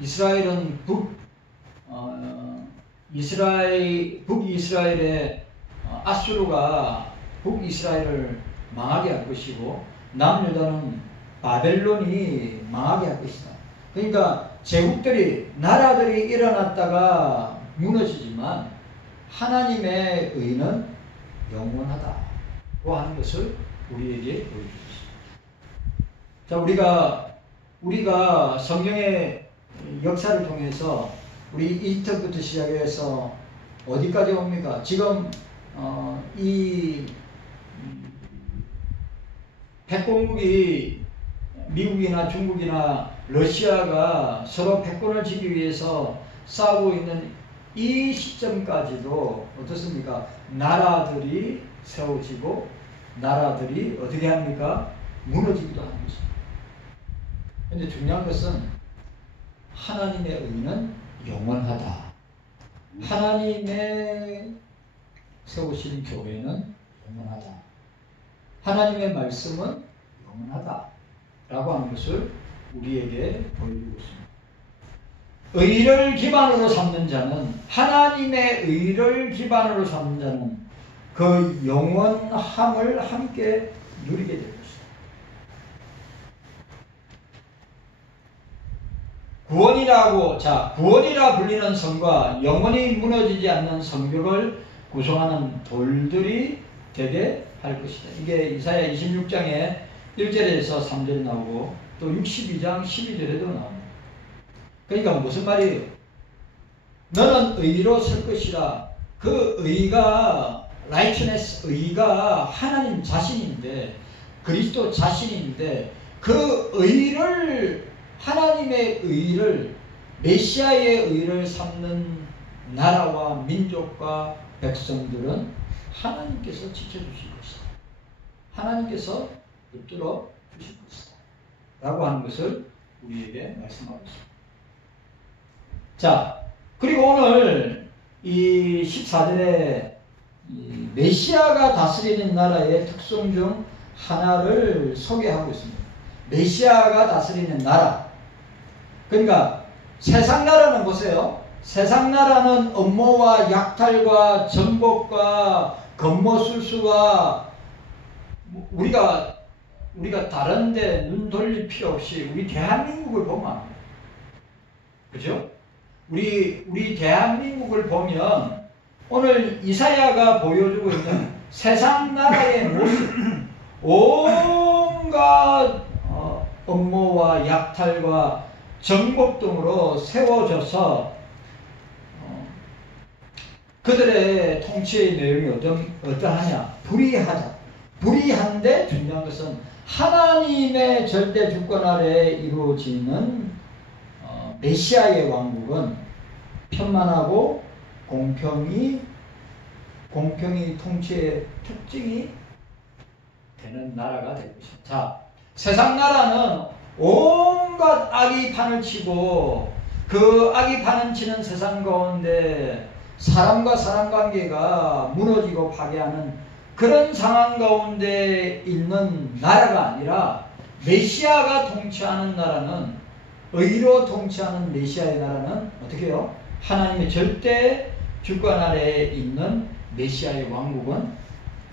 이스라엘은 북이스라엘의 아수르가 북이스라엘을 망하게 할 것이고 남유다는 바벨론이 망하게 할 것이다. 그러니까 제국들이 나라들이 일어났다가 무너지지만 하나님의 의는 영원하다고 하는 것을 우리에게 보여주고 있습니다. 자, 우리가 성경의 역사를 통해서 우리 이집트부터 시작해서 어디까지 옵니까? 지금 이 패권국이 미국이나 중국이나 러시아가 서로 패권을 지기 위해서 싸우고 있는 이 시점까지도 어떻습니까? 나라들이 세워지고 나라들이 어떻게 합니까? 무너지기도 하는 것입니다. 그런데 중요한 것은 하나님의 의는 영원하다. 하나님의 세우신 교회는 영원하다. 하나님의 말씀은 영원하다. 라고 하는 것을 우리에게 보여주고 있습니다. 의를 기반으로 삼는 자는, 하나님의 의를 기반으로 삼는 자는 그 영원함을 함께 누리게 될 것입니다. 구원이라 불리는 성과 영원히 무너지지 않는 성벽을 구성하는 돌들이 되게 할 것이다. 이게 이사야 26장에 1절에서 3절에 나오고 또 62장 12절에도 나옵니다. 그러니까 무슨 말이에요? 너는 의로 설 것이라. 그 의가 righteousness, 의가 하나님 자신인데, 그리스도 자신인데, 그 의를, 하나님의 의를, 메시아의 의를 삼는 나라와 민족과 백성들은 하나님께서 지켜주실 것이다. 하나님께서 붙들어 주실 것이다. 라고 하는 것을 우리에게 말씀하고 있습니다. 자, 그리고 오늘 이 14절에 이 메시아가 다스리는 나라의 특성 중 하나를 소개하고 있습니다. 메시아가 다스리는 나라. 그러니까 세상 나라는 보세요. 세상 나라는 음모와 약탈과 정복과 건모술수와 우리가 다른데 눈 돌릴 필요 없이 우리 대한민국을 보면 합니다. 그죠? 우리 대한민국을 보면 오늘 이사야가 보여주고 있는 세상 나라의 모습, 온갖 음모와 약탈과 정복 등으로 세워져서 그들의 통치의 내용이 어떠하냐? 불의하다. 불의한데 중요한 것은 하나님의 절대 주권 아래에 이루어지는 메시아의 왕국은 편만하고 공평이 통치의 특징이 되는 나라가 될 것입니다. 자, 세상 나라는 온갖 악이 판을 치고 그 악이 판을 치는 세상 가운데 사람과 사람 관계가 무너지고 파괴하는 그런 상황 가운데 있는 나라가 아니라 메시아가 통치하는 나라는, 의로 통치하는 메시아의 나라는 어떻게 해요? 하나님의 절대 주권 아래에 있는 메시아의 왕국은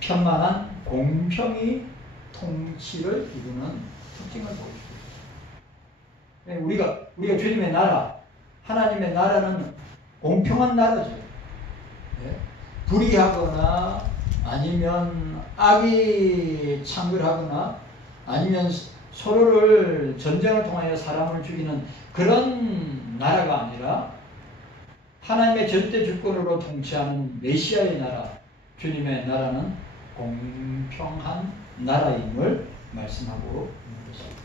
편만한 공평히 통치를 이루는 특징을 보여줍니다. 우리가 주님의 나라, 하나님의 나라는 공평한 나라죠. 네? 불의하거나 아니면 악이 창궐하거나 아니면 서로를 전쟁을 통하여 사람을 죽이는 그런 나라가 아니라 하나님의 절대 주권으로 통치하는 메시아의 나라, 주님의 나라는 공평한 나라임을 말씀하고 있는 것입니다.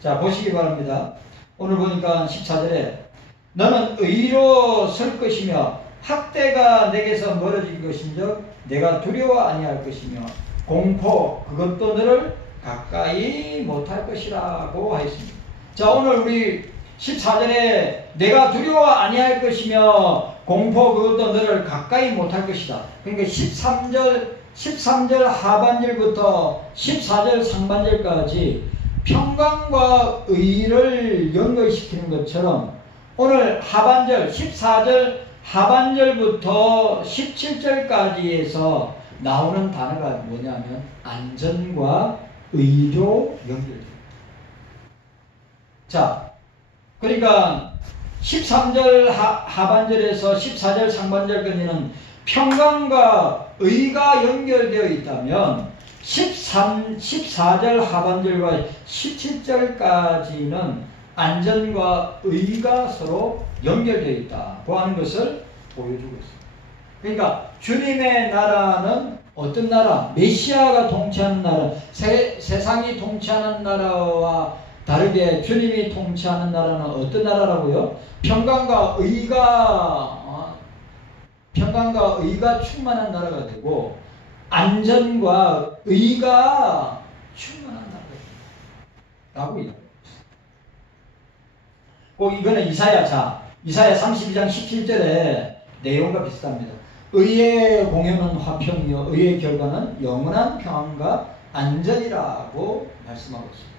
자, 보시기 바랍니다. 오늘 보니까 14절에 너는 의로 설 것이며 학대가 내게서 멀어질 것인즉 내가 두려워 아니할 것이며 공포 그것도 너를 가까이 못할 것이라고 하였습니다. 자, 오늘 우리 14절에 내가 두려워 아니할 것이며 공포 그것도 너를 가까이 못할 것이다. 그러니까 13절 하반절부터 14절 상반절까지 평강과 의를 연결시키는 것처럼 오늘 하반절 14절 하반절부터 17절까지에서 나오는 단어가 뭐냐면 안전과 의로 연결돼요. 자, 그러니까 13절 하반절에서 14절 상반절까지는 평강과 의가 연결되어 있다면 14절 하반절과 17절까지는 안전과 의가 서로 연결되어 있다고 하는 것을 보여주고 있습니다. 그러니까 주님의 나라는 어떤 나라? 메시아가 통치하는 나라, 세상이 통치하는 나라와 다르게 주님이 통치하는 나라는 어떤 나라라고요? 평강과 의가 충만한 나라가 되고 안전과 의가 충만한 나라라고 이야기합니다. 이거는 이사야 32장 17절의 내용과 비슷합니다. 의의 공효는 화평이요 의의 결과는 영원한 평안과 안전이라고 말씀하고 있습니다.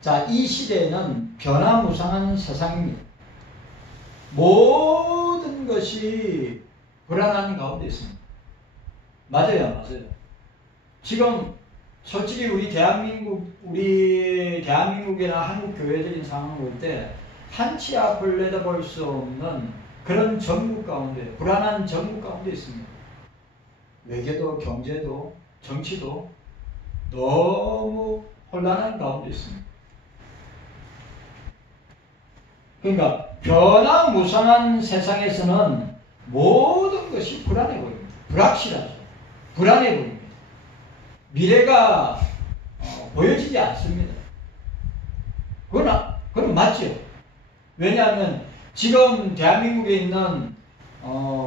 자, 이 시대는 변화무쌍한 세상입니다. 모든 것이 불안한 가운데 있습니다. 맞아요. 지금 솔직히 우리 대한민국이나 한국 교회적인 상황을 볼 때 한치 앞을 내다볼 수 없는 그런 전국 가운데, 불안한 전국 가운데 있습니다. 외교도 경제도 정치도 너무 혼란한 가운데 있습니다. 그러니까 변화무쌍한 세상에서는 모든 것이 불안해 보입니다. 불확실하죠. 불안해 보입니다. 미래가 보여지지 않습니다. 그건 맞죠. 왜냐하면 지금 대한민국에 있는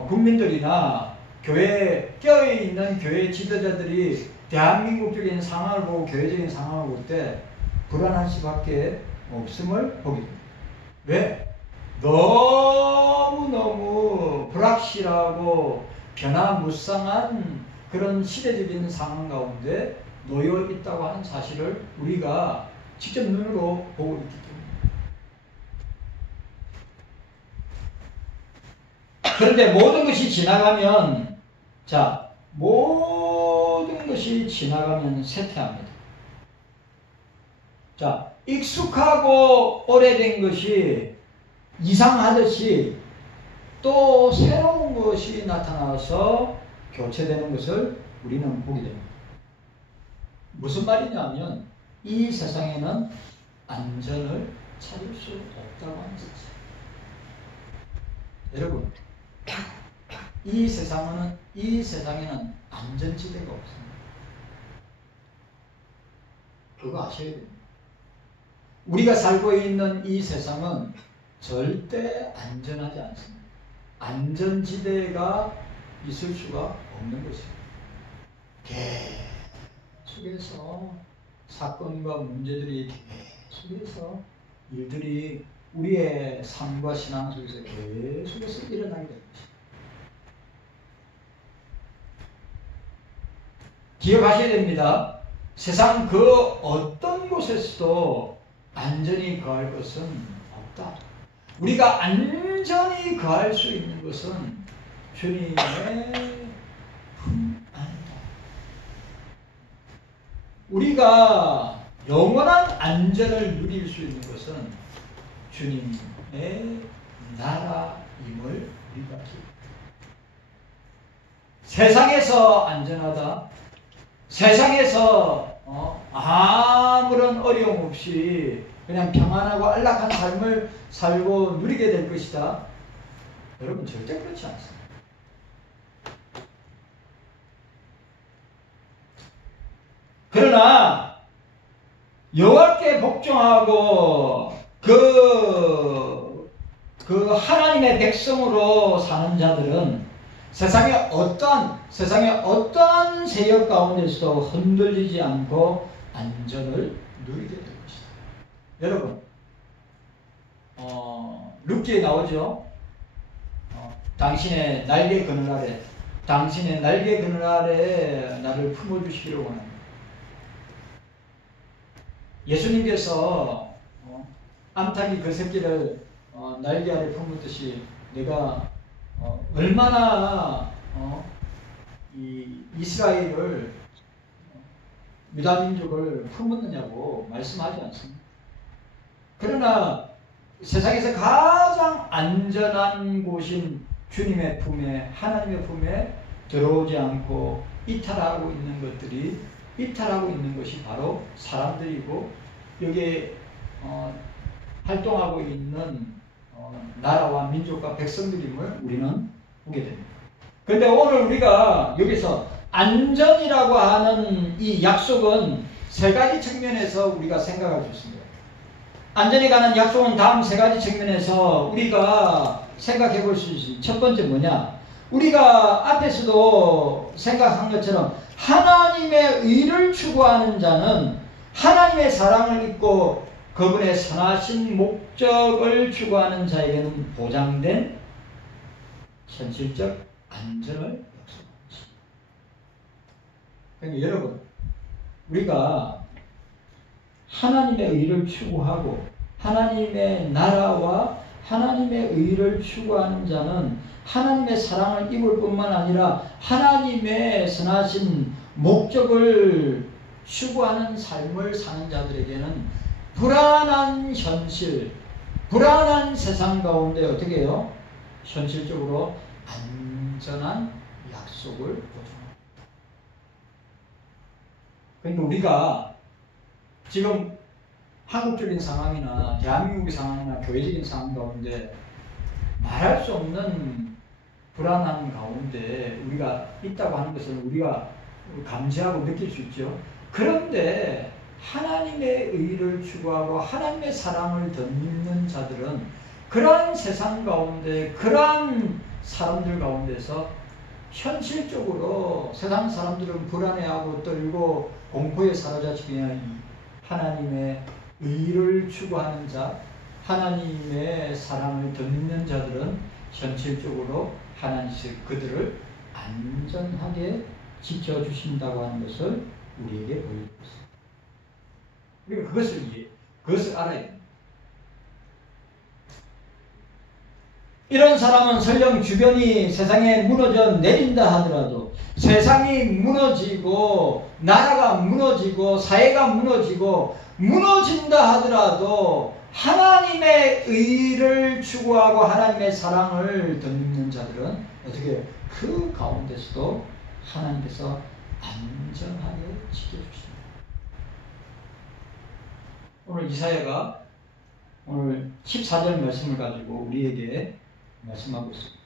국민들이나 깨어있는 교회 지도자들이 대한민국적인 상황을 보고 교회적인 상황을 볼 때 불안할 수밖에 없음을 보게 됩니다. 왜? 너무너무 불확실하고 변화무쌍한 그런 시대적인 상황 가운데 놓여 있다고 하는 사실을 우리가 직접 눈으로 보고 있기 때문에. 그런데 모든 것이 지나가면, 모든 것이 지나가면 쇠퇴합니다. 자, 익숙하고 오래된 것이 이상하듯이 또 새로운 것이 나타나서 교체되는 것을 우리는 보게 됩니다. 무슨 말이냐면 이 세상에는 안전을 찾을 수 없다고 하는 것이죠. 여러분, 이 세상에는 안전지대가 없습니다. 그거 아셔야 됩니다. 우리가 살고 있는 이 세상은 절대 안전하지 않습니다. 안전지대가 있을 수가 없는 것입니다. 계속해서 사건과 문제들이 계속해서 일들이 우리의 삶과 신앙 속에서 계속해서 일어나게 됩니다. 기억하셔야 됩니다. 세상 그 어떤 곳에서도 안전히 거할 것은 없다. 우리가 안전히 거할 수 있는 것은 주님의 품 안이다. 우리가 영원한 안전을 누릴 수 있는 것은 주님의 나라임을 우리가 기억합니다. 세상에서 안전하다. 세상에서 아무런 어려움 없이 그냥 평안하고 안락한 삶을 살고 누리게 될 것이다. 여러분, 절대 그렇지 않습니다. 그러나 여호와께 복종하고 그 하나님의 백성으로 사는 자들은 세상의 어떠한 세력 가운데서도 흔들리지 않고 안전을 누리게 될 것이다. 여러분, 룻기에 나오죠. 당신의 날개 그늘 아래 나를 품어주시기를 원합니다. 예수님께서 암탉이 그 새끼를 날개 아래 품었듯이 내가 얼마나 이 이스라엘을 유다 민족을 품었느냐고 말씀하지 않습니다. 그러나 세상에서 가장 안전한 곳인 주님의 품에, 하나님의 품에 들어오지 않고 이탈하고 있는 것이 바로 사람들이고, 여기에 활동하고 있는 나라와 민족과 백성들임을 우리는 보게 됩니다. 그런데 오늘 우리가 여기서 안전이라고 하는 이 약속은 세 가지 측면에서 우리가 생각할 수 있습니다. 안전에 관한 약속은 다음 세 가지 측면에서 우리가 생각해 볼 수 있습니다. 첫 번째 뭐냐? 우리가 앞에서도 생각한 것처럼 하나님의 의를 추구하는 자는 하나님의 사랑을 입고 그분의 선하신 목적을 추구하는 자에게는 보장된 현실적 안전을 약속합니다. 그러니까 여러분, 우리가 하나님의 의를 추구하고 하나님의 나라와 하나님의 의를 추구하는 자는 하나님의 사랑을 입을 뿐만 아니라 하나님의 선하신 목적을 추구하는 삶을 사는 자들에게는 불안한 현실, 불안한 세상 가운데 어떻게 해요? 현실적으로 안전한 약속을 보증합니다. 그러니까 우리가 지금 한국적인 상황이나 대한민국의 상황이나 교회적인 상황 가운데 말할 수 없는 불안한 가운데 우리가 있다고 하는 것을 우리가 감지하고 느낄 수 있죠. 그런데 하나님의 의를 추구하고 하나님의 사랑을 덧입는 자들은 그러한 세상 가운데, 그러한 사람들 가운데서 현실적으로 세상 사람들은 불안해하고 떨고 공포에 사로잡히며 하나님의 의를 추구하는 자, 하나님의 사랑을 덧입는 자들은 현실적으로 하나님께서 그들을 안전하게 지켜주신다고 하는 것을 우리에게 보여주고 있습니다. 우리가 그것을 알아야 됩니다. 이런 사람은 설령 주변이 세상에 무너져 내린다 하더라도, 세상이 무너지고 나라가 무너지고 사회가 무너지고 무너진다 하더라도 하나님의 의를 추구하고 하나님의 사랑을 덧입는 자들은 어떻게 해요? 그 가운데서도 하나님께서 안전하게 지켜주십니다. 오늘 이사야가 오늘 14절 말씀을 가지고 우리에게 말씀하고 있습니다.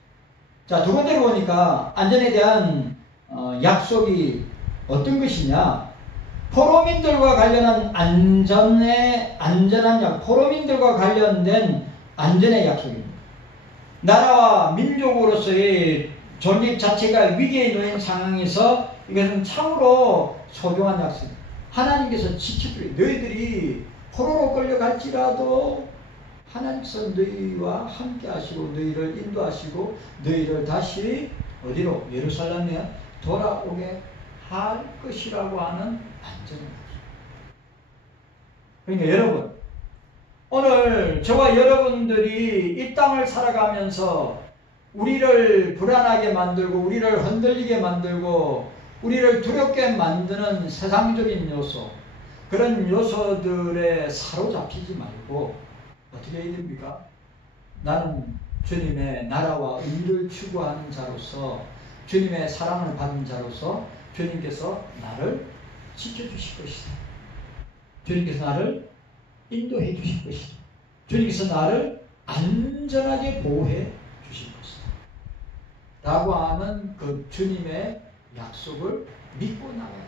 자, 두 번째로 보니까 안전에 대한 약속이 어떤 것이냐? 포로민들과 관련한 포로민들과 관련된 안전의 약속입니다. 나라와 민족으로서의 존재 자체가 위기에 놓인 상황에서 이것은 참으로 소중한 약속입니다. 하나님께서 지켜주리, 너희들이 포로로 끌려갈지라도 하나님께서 너희와 함께 하시고 너희를 인도하시고 너희를 다시 어디로? 예루살렘에 돌아오게 할 것이라고 하는 안전의 약속. 그러니까 여러분, 오늘 저와 여러분들이 이 땅을 살아가면서 우리를 불안하게 만들고 우리를 흔들리게 만들고 우리를 두렵게 만드는 세상적인 요소, 그런 요소들에 사로잡히지 말고 어떻게 해야 됩니까? 나는 주님의 나라와 의를 추구하는 자로서, 주님의 사랑을 받는 자로서 주님께서 나를 지켜주실 것이다. 주님께서 나를 인도해 주실 것이다. 주님께서 나를 안전하게 보호해 주실 것이다. 라고 하는 그 주님의 약속을 믿고 나가야 합니다.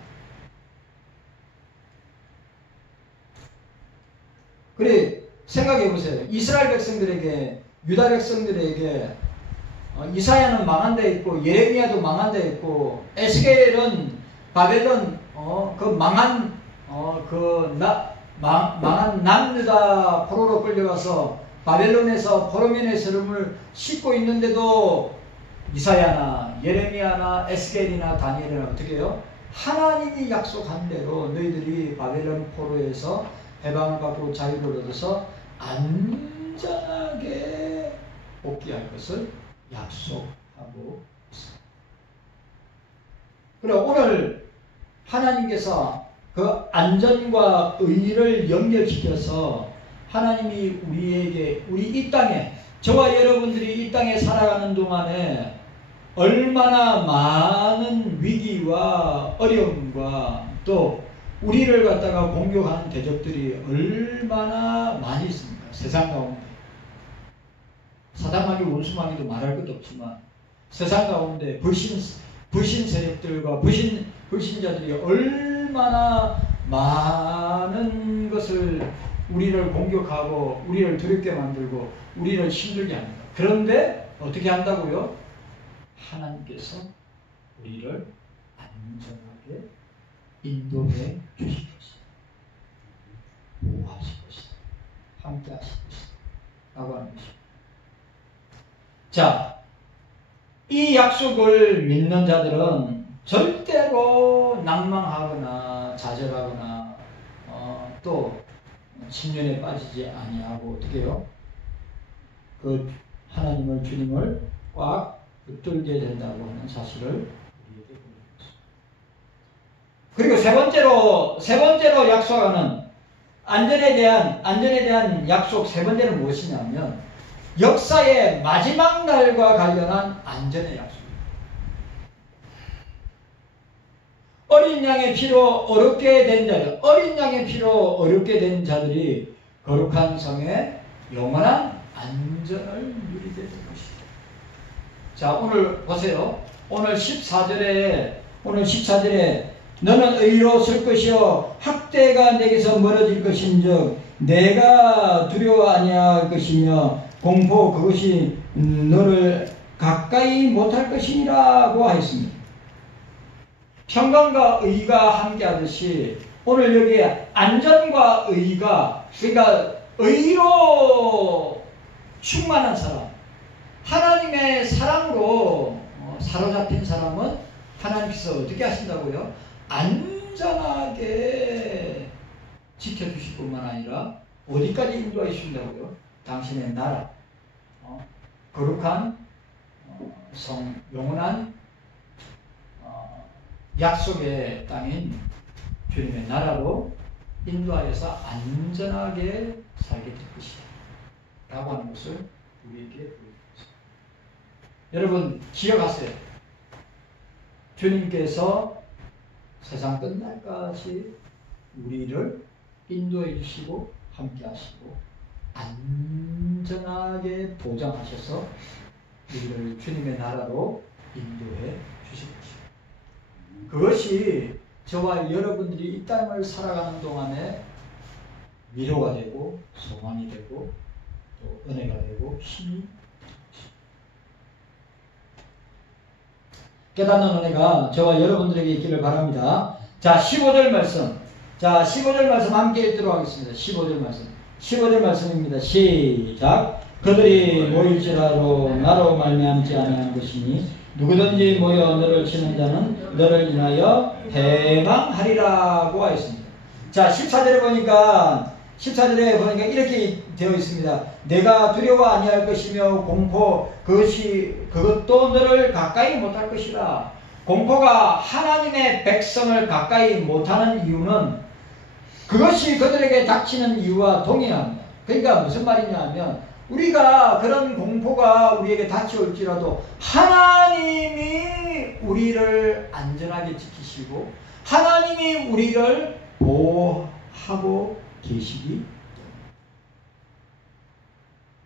그래, 생각해 보세요. 이스라엘 백성들에게, 유다 백성들에게 이사야는 망한 데 있고 예레미야도 망한 데 있고 에스겔은 바벨론 그 망한 남유다 포로로 끌려가서 바벨론에서 포로민의 서름을 싣고 있는데도 이사야나 예레미야나 에스겔이나 다니엘은 어떻게 해요? 하나님이 약속한 대로 너희들이 바벨론 포로에서 해방을 받고 자유를 얻어서 안전하게 복귀할 것을 약속하고 있습니다. 그리고 오늘 하나님께서 그 안전과 의를 연결시켜서 하나님이 우리에게, 우리 이 땅에, 저와 여러분들이 이 땅에 살아가는 동안에 얼마나 많은 위기와 어려움과 또 우리를 갖다가 공격하는 대적들이 얼마나 많이 있습니까? 세상 가운데. 사단마귀 원수마귀도 말할 것도 없지만 세상 가운데 불신 세력들과 불신자들이 얼마나 많은 것을 우리를 공격하고 우리를 두렵게 만들고 우리를 힘들게 합니다. 그런데 어떻게 한다고요? 하나님께서 우리를 안전하게 인도해 주실 것이다. 보호하실 것이다. 함께 하실 것이다. 라고 하는 것입니다. 자, 이 약속을 믿는 자들은 절대로 낭망하거나 좌절하거나 또 침륜에 빠지지 아니하고 어떻게 해요? 그 하나님을, 주님을 꽉 붙들게 된다고 하는 사실을 우리에게 보여줍니다. 그리고 세 번째로 약속하는 안전에 대한 약속 세 번째는 무엇이냐면 역사의 마지막 날과 관련한 안전의 약속입니다. 어린 양의 피로 어렵게 된 자들이 거룩한 성에 영원한 안전을 누리게 될 것입니다. 자, 오늘 보세요. 오늘 14절에 너는 의로 설 것이요 학대가 내게서 멀어질 것인즉 내가 두려워 아니할 것이며 공포 그것이 너를 가까이 못할 것이라고 하였습니다. 평강과 의가 함께하듯이 오늘 여기에 안전과 의가, 그러니까 의로 충만한 사람, 하나님의 사랑으로 사로잡힌 사람은 하나님께서 어떻게 하신다고요? 안전하게 지켜주실 뿐만 아니라 어디까지 인도해 주신다고요? 당신의 나라, 거룩한 성, 영원한 약속의 땅인 주님의 나라로 인도하여서 안전하게 살게 될 것이다 라고 하는 것을 우리에게 보여줍니다. 여러분 기억하세요. 주님께서 세상 끝날까지 우리를 인도해 주시고 함께 하시고 안전하게 보장하셔서 우리를 주님의 나라로 인도해 주실 것입니다. 그것이 저와 여러분들이 이 땅을 살아가는 동안에 위로가 되고 소망이 되고 또 은혜가 되고 힘이 깨닫는 은혜가 저와 여러분들에게 있기를 바랍니다. 자, 15절 말씀. 자, 15절 말씀 함께 읽도록 하겠습니다. 15절 말씀입니다. 시작. 그들이 모일지라도 나로 말미암지 아니한 것이니 누구든지 모여 너를 치는 자는 너를 인하여 해방하리라고 하였습니다. 자, 14절에 보니까 이렇게 되어 있습니다. 내가 두려워 아니할 것이며 공포 그것도 너를 가까이 못할 것이라. 공포가 하나님의 백성을 가까이 못하는 이유는 그것이 그들에게 닥치는 이유와 동일합니다. 그러니까 무슨 말이냐 하면 우리가 그런 공포가 우리에게 닥쳐올지라도 하나님이 우리를 안전하게 지키시고 하나님이 우리를 보호하고 계시기 때문에.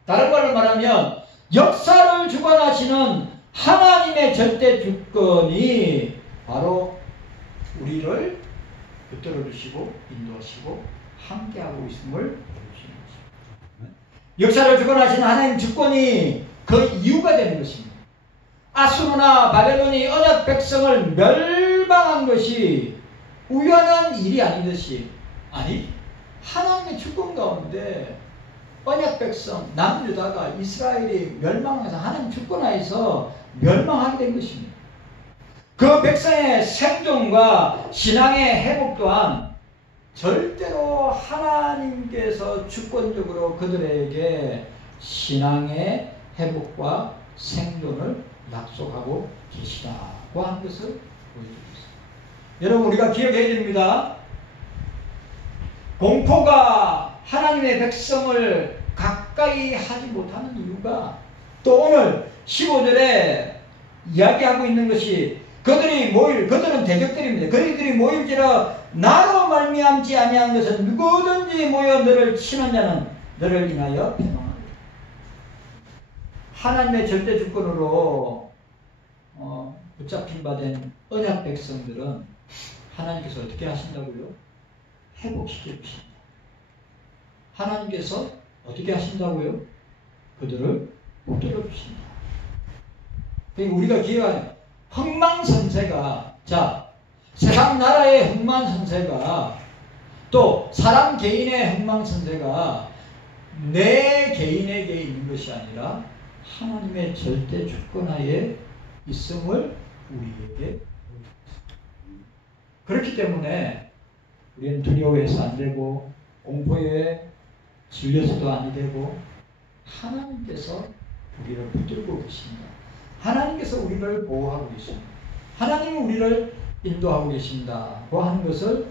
다른 말로 말하면 역사를 주관하시는 하나님의 절대 주권이 바로 우리를 붙들어 주시고 인도하시고 함께하고 있음을 보여주시는 것입니다. 역사를 주관하시는 하나님 주권이 그 이유가 되는 것입니다. 아수르나 바벨론이 언약 백성을 멸망한 것이 우연한 일이 아니듯이 하나님의 주권 가운데 언약 백성 남유다가 이스라엘이 멸망해서 하나님 주권하에서 멸망하게 된 것입니다. 그 백성의 생존과 신앙의 회복 또한 절대로 하나님께서 주권적으로 그들에게 신앙의 회복과 생존을 약속하고 계시다고 하는 것을 보여주고 있습니다. 여러분 우리가 기억해야 됩니다. 공포가 하나님의 백성을 가까이 하지 못하는 이유가 또 오늘 15절에 이야기하고 있는 것이 그들은 대적들입니다. 그들이 모일지라 나로 말미암지 아니한 것은 누구든지 모여 너를 치는 자는 너를 인하여 패망하리라. 하나님의 절대 주권으로 붙잡힌 바 된 언약 백성들은 하나님께서 어떻게 하신다고요? 회복시켜 주신다. 하나님께서 어떻게 하신다고요? 그들을 붙들어 주신다. 그러니까 우리가 기억하는 흥망성쇠가 세상 나라의 흥망성쇠가 또 사람 개인의 흥망성쇠가 내 개인에게 있는 것이 아니라 하나님의 절대 주권하에 있음을 우리에게 그렇기 때문에 우리는 두려워해서 안 되고 공포에 질려서도 아니 되고 하나님께서 우리를 붙들고 계십니다. 하나님께서 우리를 보호하고 계십니다. 하나님이 우리를 인도하고 계신다고 하는 것을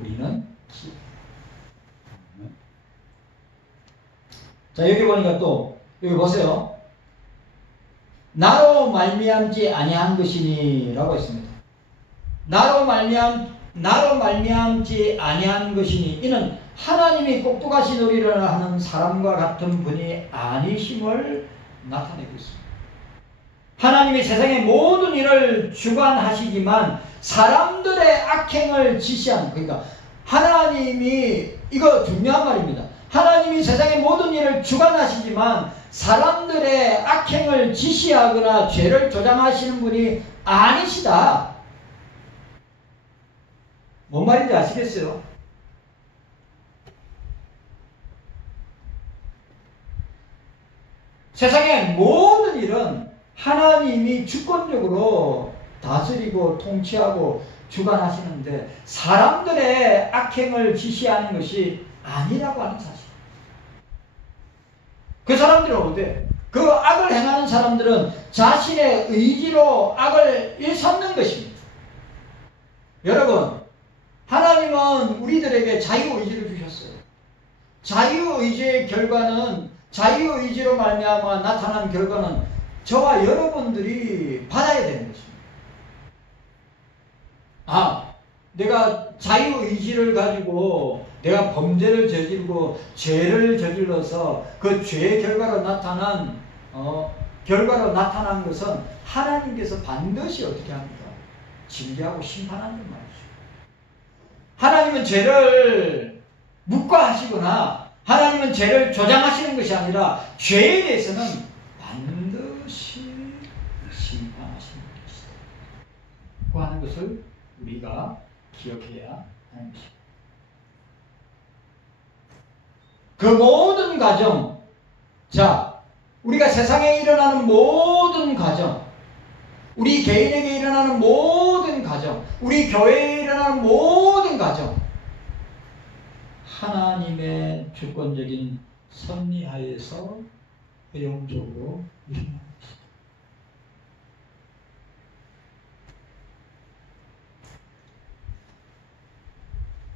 우리는 자 여기 보니까 또 여기 보세요. 나로 말미암지 아니한 것이니 라고 했습니다. 나로 말미암지 아니한 것이니 이는 하나님이 꼭두가시 놀이를 하는 사람과 같은 분이 아니심을 나타내고 있습니다. 하나님이 세상의 모든 일을 주관하시지만 사람들의 악행을 지시하는 그러니까 하나님이 이거 중요한 말입니다. 하나님이 세상의 모든 일을 주관하시지만 사람들의 악행을 지시하거나 죄를 조장하시는 분이 아니시다. 뭔 말인지 아시겠어요? 세상의 모든 일은 하나님이 주권적으로 다스리고 통치하고 주관하시는데 사람들의 악행을 지시하는 것이 아니라고 하는 사실. 그 사람들은 어때? 그 악을 행하는 사람들은 자신의 의지로 악을 일삼는 것입니다. 여러분, 하나님은 우리들에게 자유의지를 주셨어요. 자유의지의 결과는 자유의지로 말미암아 나타난 결과는 저와 여러분들이 받아야 되는 것입니다. 내가 자유의지를 가지고 내가 범죄를 저지르고 죄를 저질러서 그 죄의 결과로 나타난 것은 하나님께서 반드시 어떻게 합니까? 징계하고 심판한단 말이죠. 하나님은 죄를 묵과하시거나 하나님은 죄를 조장하시는 것이 아니라 죄에 대해서는 반드시 심판하시는 것이다. 그 하는 것을 우리가 기억해야 하는 것입니다. 그 모든 가정, 우리가 세상에 일어나는 모든 가정, 우리 개인에게 일어나는 모든 가정, 우리 교회에 일어나는 모든 가정, 하나님의 주권적인 섭리하에서 영적으로 일어나는 것입니다.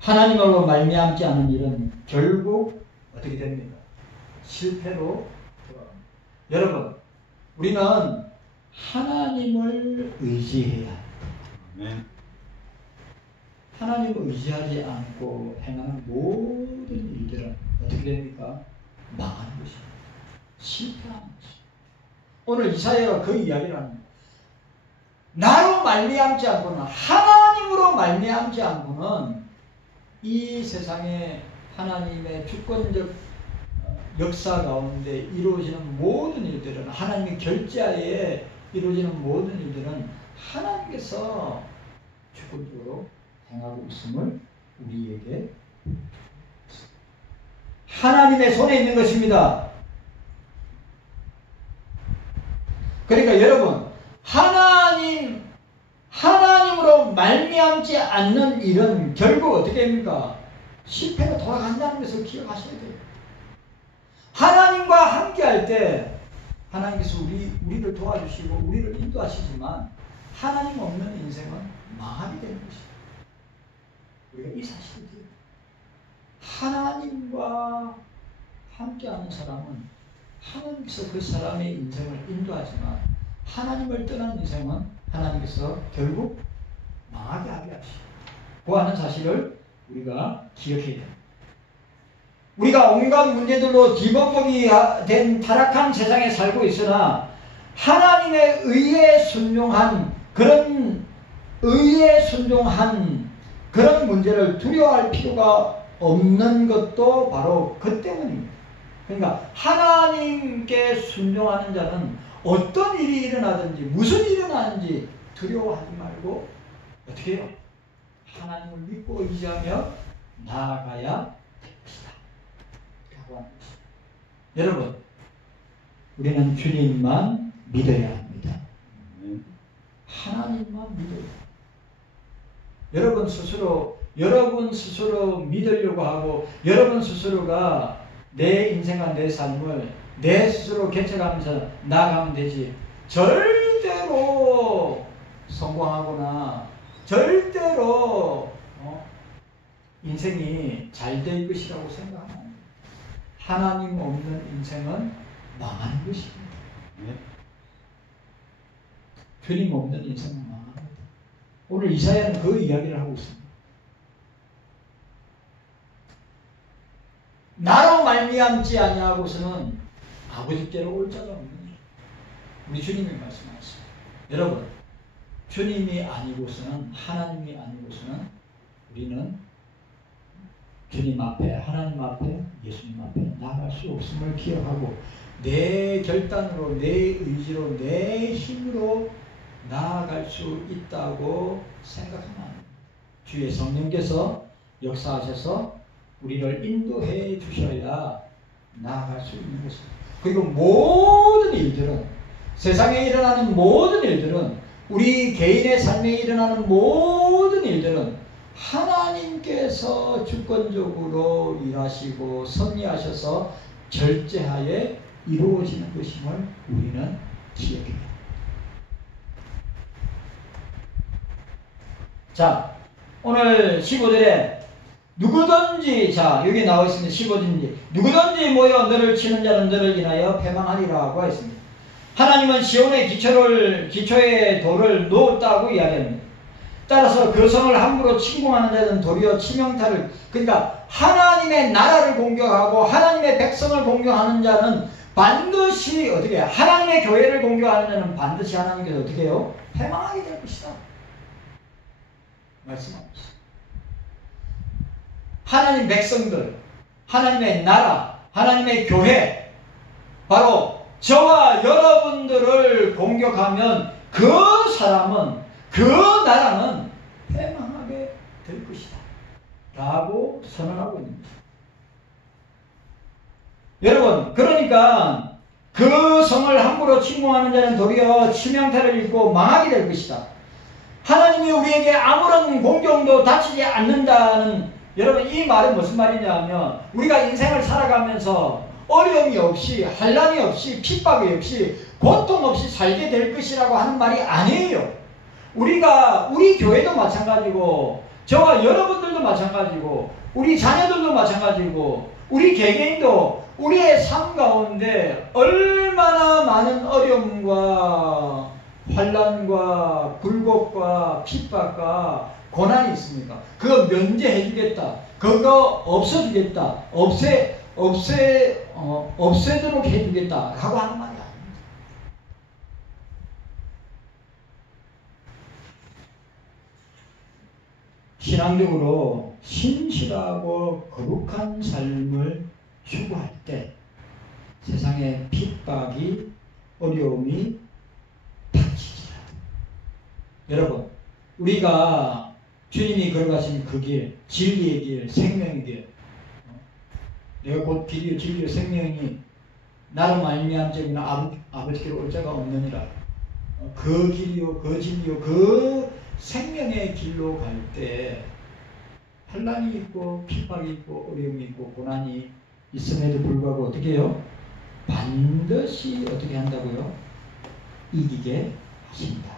하나님으로 말미암지 않은 일은 결국 어떻게 됩니까? 실패로 돌아갑니다. 여러분, 우리는 하나님을 의지해야 합니다. 하나님을 의지하지 않고 행하는 모든 일들은 어떻게 됩니까? 망하는 것입니다. 실패하는 것입니다. 오늘 이사야가 그 이야기를 합니다. 나로 말미암지 않고는 하나님으로 말미암지 않고는 이 세상에 하나님의 주권적 역사 가운데 이루어지는 모든 일들은 하나님의 결제하에 이루어지는 모든 일들은 하나님께서 주권적으로 행하고 있음을 우리에게 하나님의 손에 있는 것입니다. 그러니까 여러분, 하나님으로 말미암지 않는 일은 결국 어떻게 됩니까? 실패로 돌아간다는 것을 기억하셔야 돼요. 하나님과 함께할 때 하나님께서 우리를 도와주시고 우리를 인도하시지만 하나님 없는 인생은 망하게 되는 것입니다. 우리가 이 사실을 기억해야 돼요. 하나님과 함께하는 사람은 하나님께서 그 사람의 인생을 인도하지만 하나님을 떠난 인생은 하나님께서 결국 망하게 하게 하시고 하는 사실을 우리가 기억해야 됩니다. 우리가 온갖 문제들로 뒤범벅이 된 타락한 세상에 살고 있으나 하나님의 의에 순종한 그런 문제를 두려워할 필요가 없는 것도 바로 그 때문입니다. 그러니까 하나님께 순종하는 자는 어떤 일이 일어나든지 무슨 일이 일어나는지 두려워하지 말고 어떻게 해요? 하나님을 믿고 의지하며 나아가야 될 것이다. 여러분, 우리는 주님만 믿어야 합니다. 하나님만 믿어야 합니다. 여러분 스스로 믿으려고 하고 여러분 스스로가 내 인생과 내 삶을 내 스스로 개척하면서 나아가면 되지, 절대로 성공하거나 절대로 인생이 잘 될 것이라고 생각합니다. 하나님 없는 인생은 망하는 것입니다. 주님 없는 인생은 망합니다. 오늘 이사야는 그 이야기를 하고 있습니다. 나로 말미암지 아니하고서는 아버지께로 올 자가 없느니라. 우리 주님이 말씀하셨습니다. 여러분, 주님이 아니고서는, 하나님이 아니고서는 우리는 주님 앞에, 하나님 앞에, 예수님 앞에 나아갈 수 없음을 기억하고 내 결단으로, 내 의지로, 내 힘으로 나아갈 수 있다고 생각하면 안 됩니다. 주의 성령께서 역사하셔서 우리를 인도해 주셔야 나아갈 수 있는 것입니다. 그리고 모든 일들은, 세상에 일어나는 모든 일들은, 우리 개인의 삶에 일어나는 모든 일들은 하나님께서 주권적으로 일하시고 섭리하셔서 절제하에 이루어지는 것임을 우리는 기억해야 합니다. 자, 오늘 15절에 누구든지, 자, 여기 나와 있습니다. 15절인지 누구든지 모여 너를 치는 자는 너를 인하여 패망하리라고 했습니다. 하나님은 시온의 기초의 돌을 놓았다고 이야기합니다. 따라서 그 성을 함부로 침공하는 자는 도리어 치명타를, 그러니까 하나님의 나라를 공격하고 하나님의 백성을 공격하는 자는 반드시 어떻게 해요? 하나님의 교회를 공격하는 자는 반드시 하나님께서 어떻게 해요? 패망하게 될 것이다 말씀하고 있습니다. 하나님 백성들, 하나님의 나라, 하나님의 교회, 바로 저와 여러분들을 공격하면 그 사람은, 그 나라는 패망하게 될 것이다 라고 선언하고 있는 것입니다. 여러분, 그러니까 그 성을 함부로 침공하는 자는 도리어 치명타를 입고 망하게 될 것이다. 하나님이 우리에게 아무런 공경도 다치지 않는다는, 여러분 이 말은 무슨 말이냐면 우리가 인생을 살아가면서 어려움이 없이, 환난이 없이, 핍박이 없이, 고통 없이 살게 될 것이라고 하는 말이 아니에요. 우리 교회도 마찬가지고 저와 여러분들도 마찬가지고 우리 자녀들도 마찬가지고 우리 개개인도 우리의 삶 가운데 얼마나 많은 어려움과 환난과 굴곡과 핍박과 고난이 있습니까? 그거 면제해 주겠다, 그거 없어주겠다, 없애도록 해주겠다 라고 하는 말이 아닙니다. 신앙적으로 신실하고 거룩한 삶을 추구할 때 세상의 핍박이, 어려움이 닥치지 않아요. 여러분, 우리가 주님이 걸어가신 그 길, 진리의 길, 생명의 길, 내가 곧 길이요 진리요 생명이 나로 말미암자는 아버지께로 올 자가 없느니라. 그 길이요 그 진리요 그 생명의 길로 갈 때 환난이 있고 핍박이 있고 어려움이 있고 고난이 있음에도 불구하고 어떻게 해요? 반드시 어떻게 한다고요? 이기게 하신다.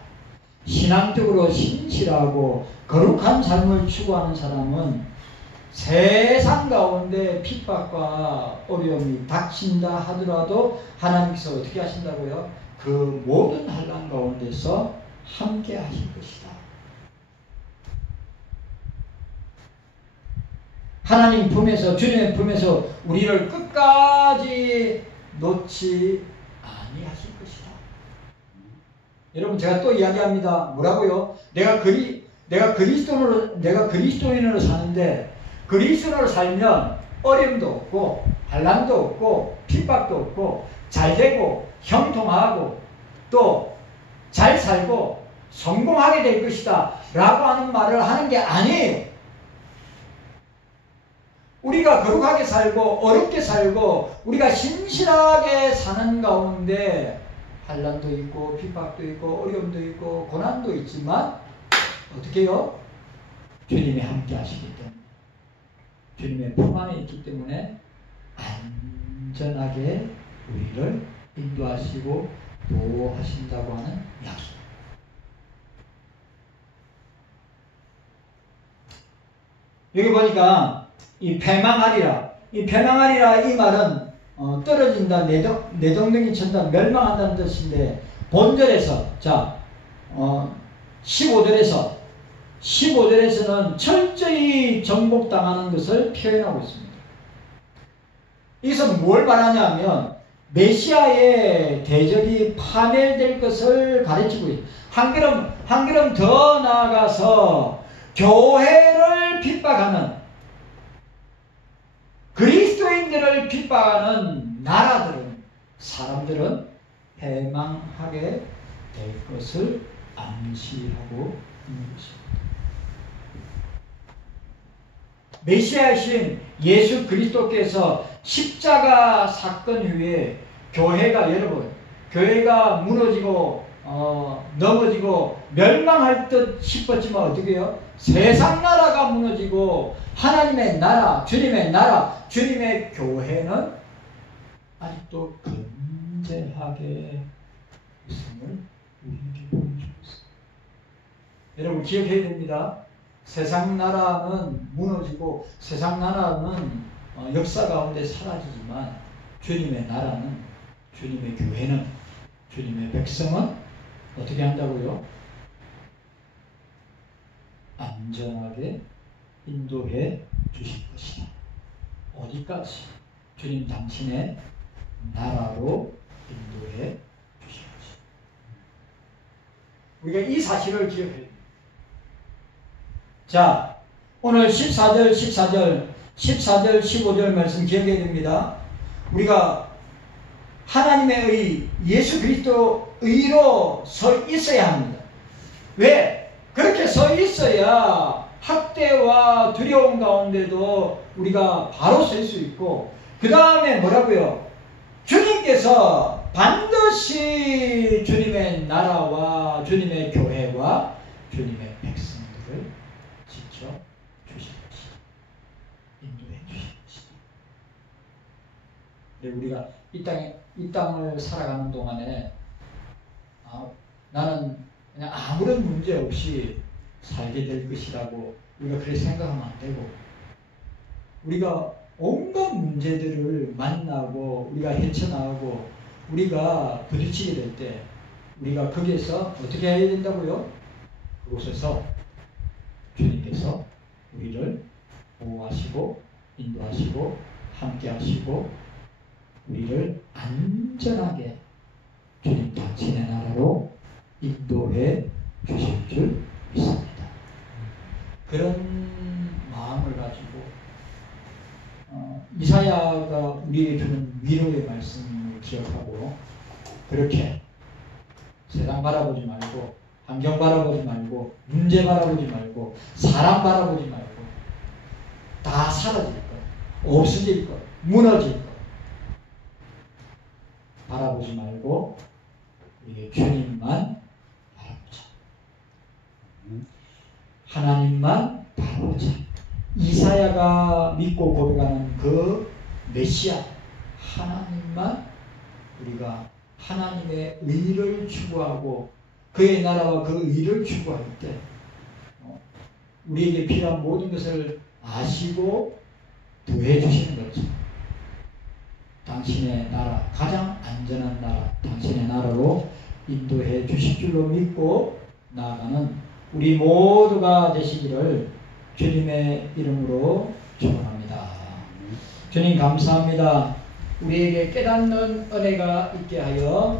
신앙적으로 신실하고 거룩한 삶을 추구하는 사람은 세상 가운데 핍박과 어려움이 닥친다 하더라도 하나님께서 어떻게 하신다고요? 그 모든 환난 가운데서 함께 하실 것이다. 하나님 품에서, 주님의 품에서 우리를 끝까지 놓지 아니하실 것이다. 여러분, 제가 또 이야기합니다. 뭐라고요? 내가 그리스도인으로 사는데, 그리스도인으로 살면 어려움도 없고 환난도 없고 핍박도 없고 잘 되고 형통하고 또 잘 살고 성공하게 될 것이다 라고 하는 말을 하는 게 아니에요. 우리가 거룩하게 살고 어렵게 살고 우리가 신실하게 사는 가운데 환난도 있고 핍박도 있고 어려움도 있고 고난도 있지만 어떻게 해요? 주님이 함께 하시기 때문에, 주님의 품 안에 있기 때문에 안전하게 우리를 인도하시고 보호하신다고 하는 약속. 여기 보니까 이 패망하리라, 이 말은 떨어진다, 내동댕이 친다, 멸망한다는 뜻인데, 본절에서 15절에서는 철저히 정복당하는 것을 표현하고 있습니다. 이것은 뭘 말하냐면 메시아의 대적이 파멸될 것을 가르치고 있습니다. 한 걸음 더 나아가서 교회를 핍박하는, 그리스도인들을 핍박하는 나라들은, 사람들은 패망하게 될 것을 암시하고 있는 것입니다. 메시아이신 예수 그리스도께서 십자가 사건 후에 교회가 무너지고 넘어지고 멸망할 듯 싶었지만 어떻게 해요? 세상 나라가 무너지고 하나님의 나라, 주님의 교회는 아직도 건재하게 있음을 우리에게 보여주고 있습니다. 여러분 기억해야 됩니다. 세상 나라는 무너지고 세상 나라는 역사 가운데 사라지지만 주님의 나라는, 주님의 교회는, 주님의 백성은 어떻게 한다고요? 안전하게 인도해 주실 것이다. 어디까지? 주님 당신의 나라로 인도해 주실 것이다. 우리가 이 사실을 기억해야 됩니다. 자, 오늘 14절, 15절 말씀 기억해야 됩니다. 우리가 하나님의 의, 예수 그리스도 의로 서 있어야 합니다. 왜? 그렇게 서 있어야 학대와 두려움 가운데도 우리가 바로 설 수 있고, 그 다음에 뭐라고요? 주님께서 반드시 주님의 나라와 주님의 교회와 주님의 백성들을 지켜 주실 것이다. 인도해 주실 것이다. 근데 우리가 이 땅을 살아가는 동안에 나는 그냥 아무런 문제 없이 살게 될 것이라고 우리가 그렇게 생각하면 안 되고, 우리가 온갖 문제들을 만나고 우리가 헤쳐나가고 우리가 부딪히게 될 때 우리가 거기에서 어떻게 해야 된다고요? 그곳에서 주님께서 우리를 보호하시고 인도하시고 함께하시고 우리를 안전하게 주님 당신의 나라로 인도해 주실 줄 믿습니다. 그런 마음을 가지고 이사야가 우리에게 주는 위로의 말씀을 기억하고, 그렇게 세상 바라보지 말고 환경 바라보지 말고 문제 바라보지 말고 사람 바라보지 말고 다 사라질 것, 없어질 것, 무너질 것 바라보지 말고 우리의 주님만 바라보자. 하나님만 바라보자. 이사야가 믿고 고백하는 그 메시아 하나님만 우리가 하나님의 의를 추구하고 그의 나라와 그 의를 추구할 때 우리에게 필요한 모든 것을 아시고 더해 주시는 거죠. 당신의 나라, 가장 안전한 나라, 당신의 나라로 인도해 주실 줄로 믿고 나아가는 우리 모두가 되시기를 주님의 이름으로 축원합니다. 주님 감사합니다. 우리에게 깨닫는 은혜가 있게 하여